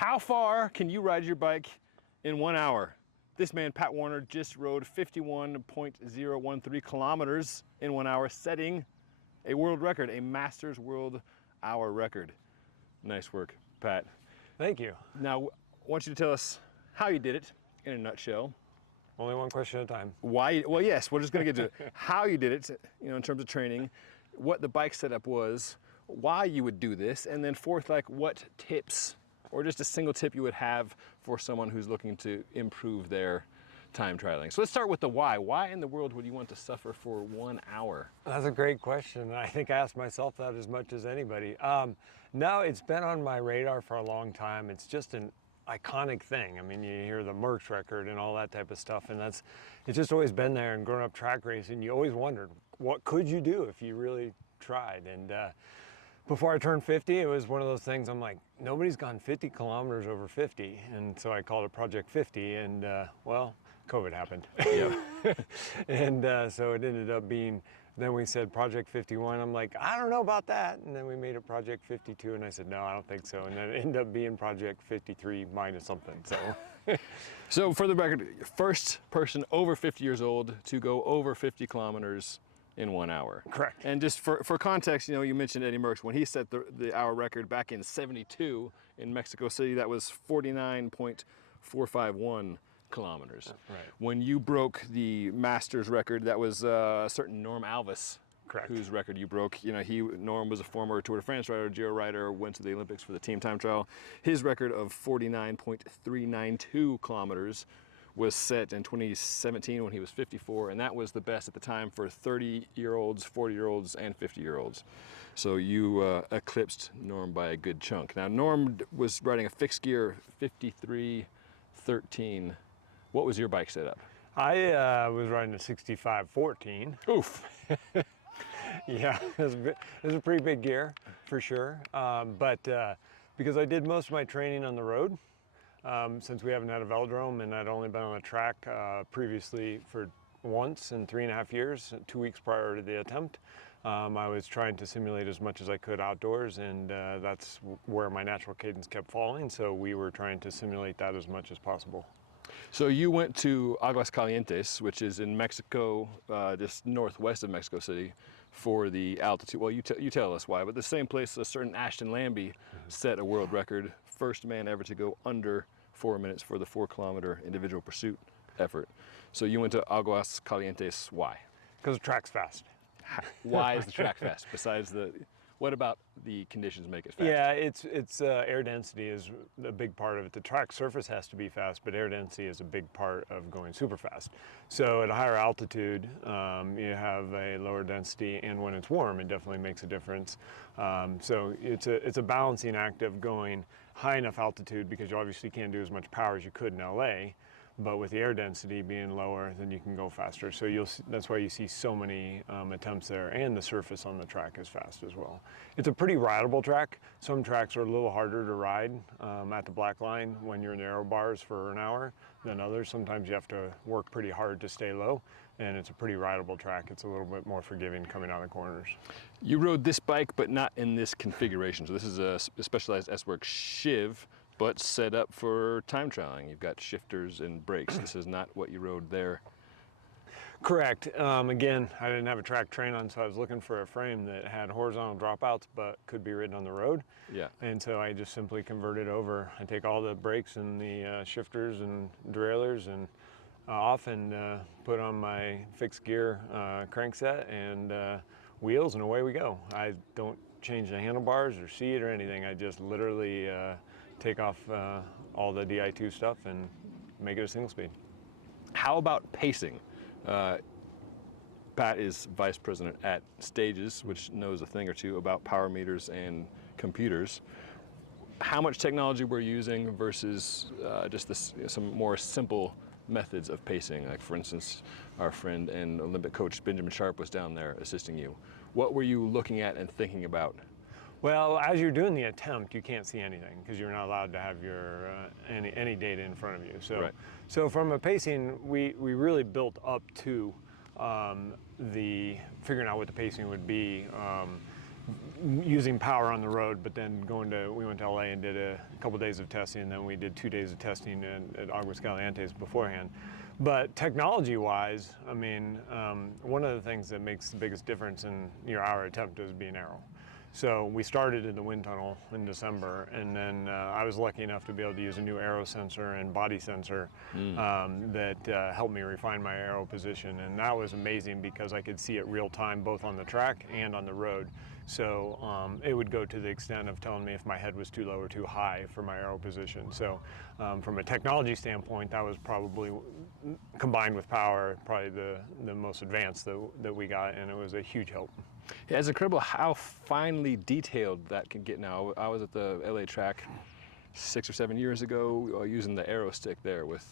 How far can you ride your bike in 1 hour? This man, Pat Warner, just rode 51.013 kilometers in 1 hour, setting a world record, a Masters World Hour record. Nice work, Pat. Thank you. Now, I want you to tell us how you did it in a nutshell. Only one question at a time. Why? Well, yes, we're just going to get to it. How you did it, in terms of training, what the bike setup was, why you would do this, and then fourth, like what tips or just a single tip you would have for someone who's looking to improve their time trialing. So let's start with the why. Why in the world would you want to suffer for 1 hour? That's a great question. I think I ask myself that as much as anybody. No, it's been on my radar for a long time. It's just an iconic thing. I mean, you hear the Merckx record and all that type of stuff, and it's just always been there. And growing up track racing, you always wondered, what could you do if you really tried? And before I turned 50, it was one of those things, I'm like, nobody's gone 50 kilometers over 50. And so I called it Project 50, and well, COVID happened. Yeah. And so it ended up being, then we said Project 51. I'm like, I don't know about that. And then we made it Project 52, and I said, no, I don't think so. And then it ended up being Project 53 minus something, so. So for the record, first person over 50 years old to go over 50 kilometers in 1 hour. Correct. And just for context, you mentioned Eddy Merckx. When he set the hour record back in '72 in Mexico City, that was 49.451 kilometers. Right. When you broke the Masters record, that was a certain Norm Alvis. Correct. Whose record you broke. Norm was a former Tour de France rider, Giro rider, went to the Olympics for the team time trial. His record of 49.392 kilometers was set in 2017 when he was 54, and that was the best at the time for 30-year-olds, 40-year-olds, and 50-year-olds. So you eclipsed Norm by a good chunk. Now, Norm was riding a fixed gear 5313. What was your bike setup? I was riding a 6514. Oof. Yeah, it was a pretty big gear, for sure. But because I did most of my training on the road, since we haven't had a velodrome and I'd only been on the track previously for once in 3.5 years, 2 weeks prior to the attempt, I was trying to simulate as much as I could outdoors, and that's where my natural cadence kept falling. So we were trying to simulate that as much as possible. So you went to Aguascalientes, which is in Mexico, just northwest of Mexico City, for the altitude. Well, you tell us why, but the same place a certain Ashton Lambie set a world record, first man ever to go under 4 minutes for the 4-kilometer individual pursuit effort. So you went to Aguascalientes, why? Because the track's fast. Why is the track fast? Besides what about the conditions make it fast? Yeah, it's air density is a big part of it. The track surface has to be fast, but air density is a big part of going super fast. So at a higher altitude, you have a lower density, and when it's warm, it definitely makes a difference. So it's a balancing act of going high enough altitude, because you obviously can't do as much power as you could in LA. But with the air density being lower, then you can go faster. So that's why you see so many attempts there, and the surface on the track is fast as well. It's a pretty rideable track. Some tracks are a little harder to ride at the black line when you're in the aero bars for an hour than others. Sometimes you have to work pretty hard to stay low, and it's a pretty rideable track. It's a little bit more forgiving coming out of the corners. You rode this bike, but not in this configuration. So this is a specialized S-Works Shiv, but set up for time trialing. You've got shifters and brakes. This is not what you rode there. Correct. Again, I didn't have a track train on, so I was looking for a frame that had horizontal dropouts but could be ridden on the road. Yeah. And so I just simply converted over. I take all the brakes and the shifters and derailleurs and off, and put on my fixed gear crankset and wheels, and away we go. I don't change the handlebars or seat or anything. I just literally take off all the Di2 stuff and make it a single speed. How about pacing? Pat is vice president at Stages, which knows a thing or two about power meters and computers. How much technology we're using versus just some more simple methods of pacing? Like, for instance, our friend and Olympic coach Benjamin Sharp was down there assisting you. What were you looking at and thinking about? Well, as you're doing the attempt, you can't see anything because you're not allowed to have your any data in front of you. So, right. So from a pacing, we really built up to the figuring out what the pacing would be. using power on the road, but then we went to LA and did a couple days of testing, and then we did 2 days of testing at Aguas Calientes beforehand. But technology-wise, I mean, one of the things that makes the biggest difference in your hour attempt is being aero. So we started in the wind tunnel in December, and then I was lucky enough to be able to use a new aero sensor and body sensor that helped me refine my aero position. And that was amazing because I could see it real time, both on the track and on the road. So it would go to the extent of telling me if my head was too low or too high for my aero position. So from a technology standpoint, that was probably, combined with power, probably the most advanced that we got, and it was a huge help. Yeah, it's incredible how finely detailed that can get now. I was at the LA track 6 or 7 years ago using the aero stick there with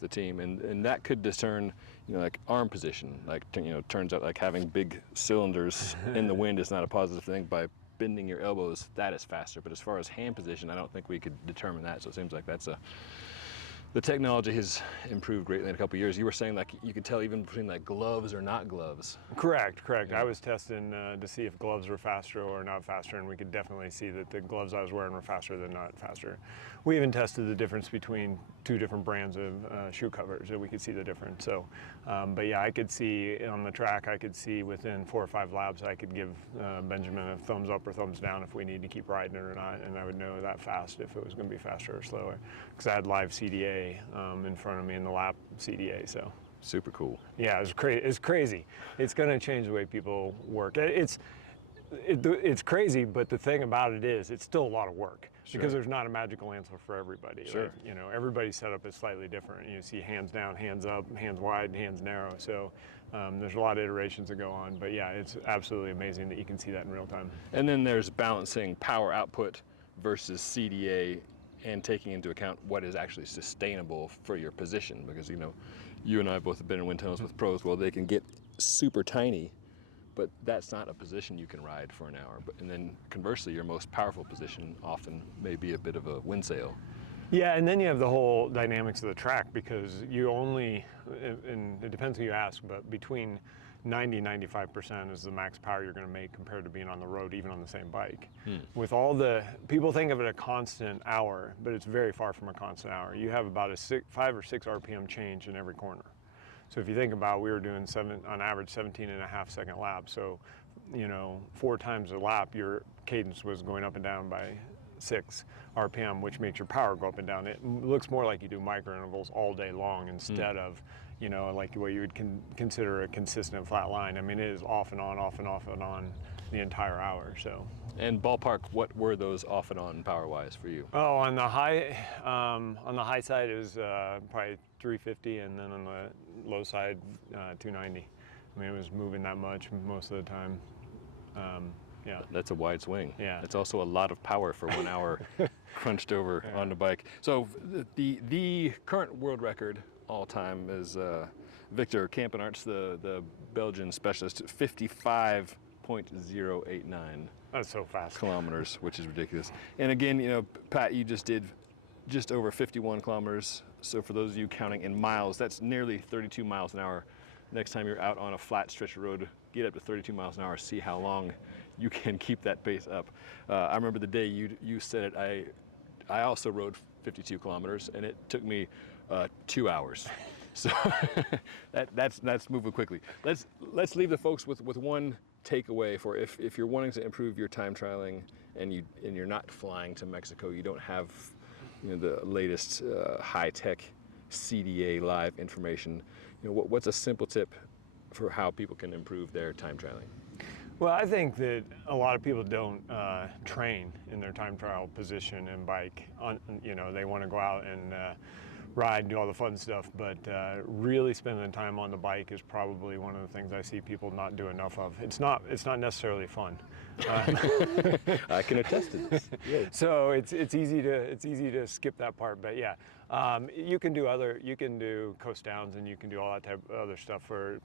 the team, and that could discern, like arm position. Like, turns out like having big cylinders in the wind is not a positive thing. By bending your elbows, that is faster. But as far as hand position, I don't think we could determine that. So it seems like the technology has improved greatly in a couple of years. You were saying like you could tell even between like gloves or not gloves. Correct. Yeah. I was testing to see if gloves were faster or not faster, and we could definitely see that the gloves I was wearing were faster than not faster. We even tested the difference between 2 different brands of shoe covers, and we could see the difference. So, but yeah, I could see on the track, I could see within 4 or 5 laps, I could give Benjamin a thumbs up or thumbs down if we need to keep riding it or not, and I would know that fast if it was going to be faster or slower, because I had live CDA in front of me in the lap CDA. So super cool. Yeah, it's crazy. It's going to change the way people work. It's crazy, but the thing about it is, it's still a lot of work. Sure. Because there's not a magical answer for everybody. Sure. Like, everybody's setup is slightly different. You see hands down, hands up, hands wide, hands narrow. So there's a lot of iterations that go on. But yeah, it's absolutely amazing that you can see that in real time. And then there's balancing power output versus CDA and taking into account what is actually sustainable for your position. Because, you and I both have been in wind tunnels with pros. Well, they can get super tiny, but that's not a position you can ride for an hour. And then conversely, your most powerful position often may be a bit of a wind sail. Yeah, and then you have the whole dynamics of the track, because you only, and it depends who you ask, but between 90-95% is the max power you're going to make compared to being on the road, even on the same bike. With all people think of it a constant hour, but it's very far from a constant hour. You have about a 5 or 6 RPM change in every corner. So if you think about, we were doing on average 17.5 second laps. So, 4 times a lap, your cadence was going up and down by 6 RPM, which makes your power go up and down. It looks more like you do micro intervals all day long instead of, like what you would consider a consistent flat line. I mean, it is off and on, off and off and on the entire hour. So. And ballpark, what were those off and on power-wise for you? Oh, on the high side, it was probably 350, and then on the low side, 290. I mean, it was moving that much most of the time. Yeah. That's a wide swing. Yeah. It's also a lot of power for 1 hour crunched over on the bike. So the current world record all time is Victor Kampenaerts, the Belgian specialist, 55.089. That's so fast. Kilometers, which is ridiculous. And again, Pat, you just did just over 51 kilometers. So for those of you counting in miles, that's nearly 32 miles an hour. Next time you're out on a flat stretch of road, get up to 32 miles an hour, see how long you can keep that pace up. I remember the day you said it, I also rode 52 kilometers, and it took me 2 hours. So that's moving quickly. Let's leave the folks with one takeaway for if you're wanting to improve your time trialing and you're not flying to Mexico, you don't have the latest high-tech CDA live information. What's a simple tip for how people can improve their time trialing? Well, I think that a lot of people don't train in their time trial position and bike. They want to go out and ride and do all the fun stuff, but really spending time on the bike is probably one of the things I see people not do enough of. It's not necessarily fun. I can attest to this. Yeah. So it's easy to skip that part, but yeah, you can do coast downs, and you can do all that type of other stuff for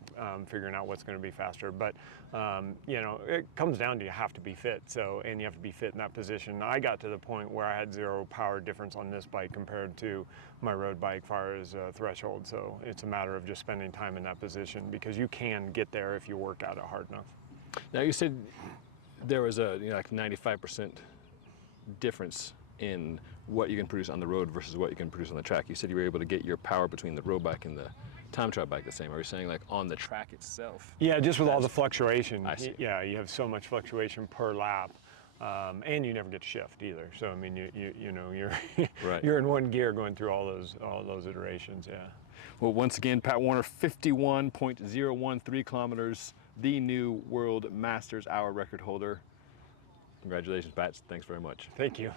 figuring out what's going to be faster. But it comes down to you have to be fit. And you have to be fit in that position. I got to the point where I had 0 power difference on this bike compared to my road bike, far as threshold. So it's a matter of just spending time in that position, because you can get there if you work at it hard enough. Now you said there was a like 95% difference in what you can produce on the road versus what you can produce on the track. You said you were able to get your power between the road bike and the time trial bike the same. Are you saying like on the track itself? Yeah, just with all the fluctuation. I see. Yeah, you have so much fluctuation per lap, and you never get to shift either. So I mean, you know, you're Right. you're in one gear going through all those iterations. Yeah. Well, once again, Pat Warner, 51.013 kilometers, the new World Masters hour record holder. Congratulations, Pat. Thanks very much. Thank you.